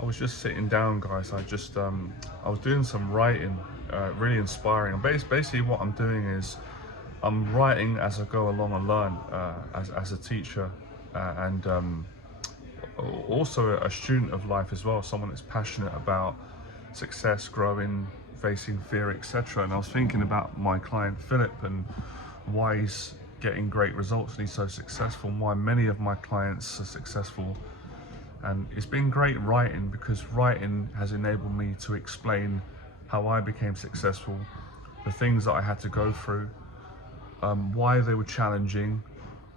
I was just sitting down, guys. I was doing some writing, really inspiring. And basically what I'm doing is I'm writing as I go along and learn, as a teacher, and also a student of life as well, someone that's passionate about success, growing, facing fear, etc. And I was thinking about my client Philip and why he's getting great results and he's so successful, and why many of my clients are successful. And it's been great writing, because writing has enabled me to explain how I became successful, the things that I had to go through, why they were challenging,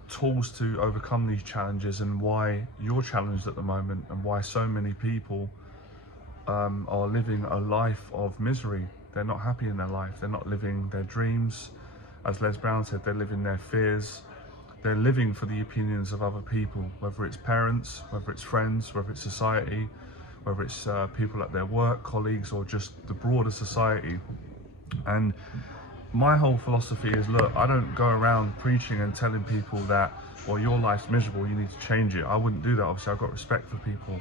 tools to overcome these challenges, and why you're challenged at the moment, and why so many people are living a life of misery. They're not happy in their life. They're not living their dreams. As Les Brown said, they're living their fears. They're living for the opinions of other people, whether it's parents, whether it's friends, whether it's society, whether it's people at their work, colleagues, or just the broader society. And my whole philosophy is, look, I don't go around preaching and telling people that, well, your life's miserable, you need to change it. I wouldn't do that. Obviously, I've got respect for people.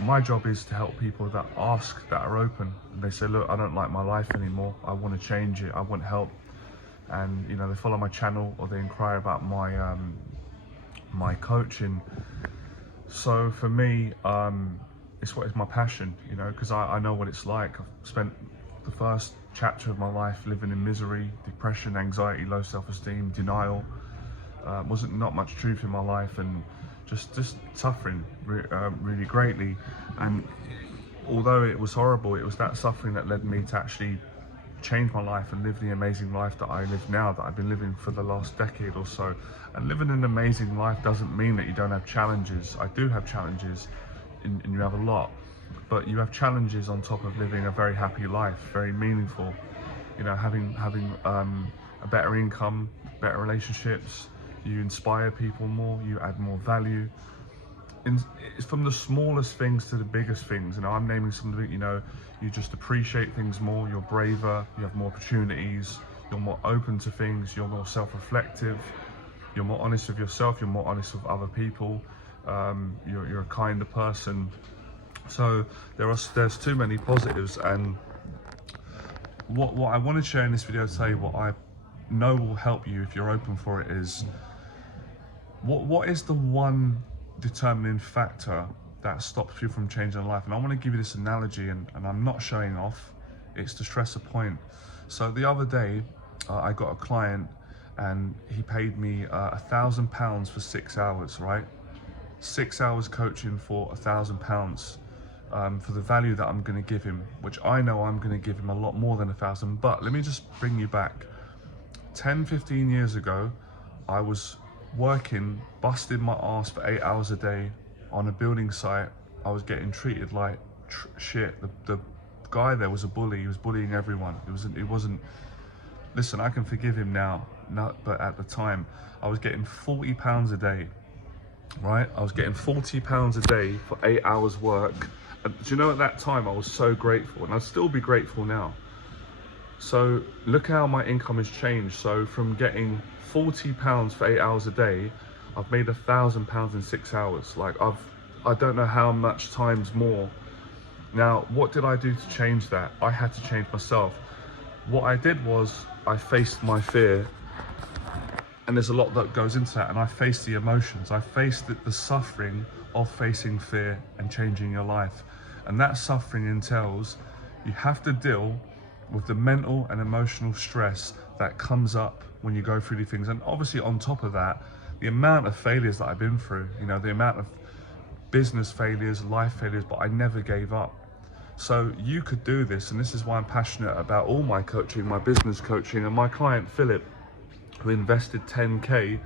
My job is to help people that ask, that are open. And they say, look, I don't like my life anymore. I want to change it. I want help. And you know, they follow my channel or they inquire about my my coaching. So for me, it's my passion, you know, because I know what it's like. I've spent the first chapter of my life living in misery, depression, anxiety, low self-esteem, denial. Wasn't not much truth in my life, and just suffering really greatly. And although it was horrible, it was that suffering that led me to actually change my life and live the amazing life that I live now, that I've been living for the last decade or so. And living an amazing life doesn't mean that you don't have challenges. I do have challenges, and you have a lot, but you have challenges on top of living a very happy life, very meaningful. You know, having a better income, better relationships, you inspire people more, you add more value. It's from the smallest things to the biggest things. You know, I'm naming some of it. You know, you just appreciate things more, you're braver, you have more opportunities, you're more open to things, you're more self-reflective, you're more honest with yourself, you're more honest with other people, you're a kinder person. So there's too many positives. And what I want to share in this video today, what I know will help you if you're open for it, is what is the one determining factor that stops you from changing life. And I want to give you this analogy, and I'm not showing off, it's to stress a point. So the other day I got a client and he paid me £1,000 for 6 hours, right? 6 hours coaching for £1,000, for the value that I'm going to give him, which I know I'm going to give him a lot more than 1,000. But let me just bring you back 10-15 years ago. I was working, busting my ass for 8 hours a day on a building site. I was getting treated like shit. The guy there was a bully. He was bullying everyone. It wasn't. Listen, I can forgive him now, but at the time I was getting £40 a day, right? I was getting £40 a day for 8 hours work. And do you know, at that time I was so grateful, and I'd still be grateful now. So look how my income has changed. So from getting £40 for 8 hours a day, I've made £1,000 in 6 hours. Like I don't know how much times more. Now, what did I do to change that? I had to change myself. What I did was I faced my fear, and there's a lot that goes into that. And I faced the emotions. I faced the suffering of facing fear and changing your life. And that suffering entails you have to deal with the mental and emotional stress that comes up when you go through these things. And obviously on top of that, the amount of failures that I've been through, you know, the amount of business failures, life failures, but I never gave up. So you could do this, and this is why I'm passionate about all my coaching, my business coaching. And my client Philip, who invested 10K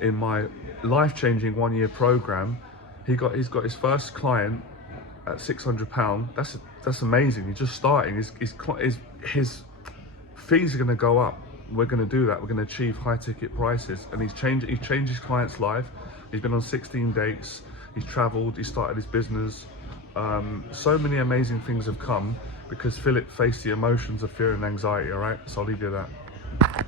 in my life-changing 1-year program, he's got his first client at £600. That's amazing. He's just starting. His fees are going to go up. We're going to do that. We're going to achieve high ticket prices. And he's changed his client's life. He's been on 16 dates. He's traveled. He started his business. So many amazing things have come because Philip faced the emotions of fear and anxiety. All right. So I'll leave you at that.